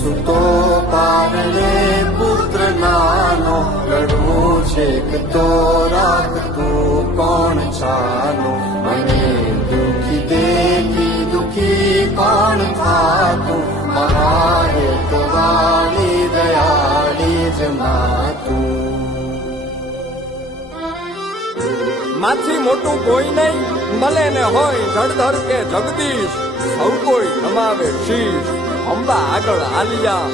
સુતો પારણે પુત્ર નાનો, લડવું છેક તો રાખતું કોણ છાનો, મને દુખી દેખી દુખી કોણ થાતું, મહાહેત વાળી દયાળી જ માતું. માથી મોટું કોઈ નહીં, મળે ને હોય જળધર કે જગદીશ, સૌ કોઈ નમાવે શીશ. અંબા આગળ આલિયા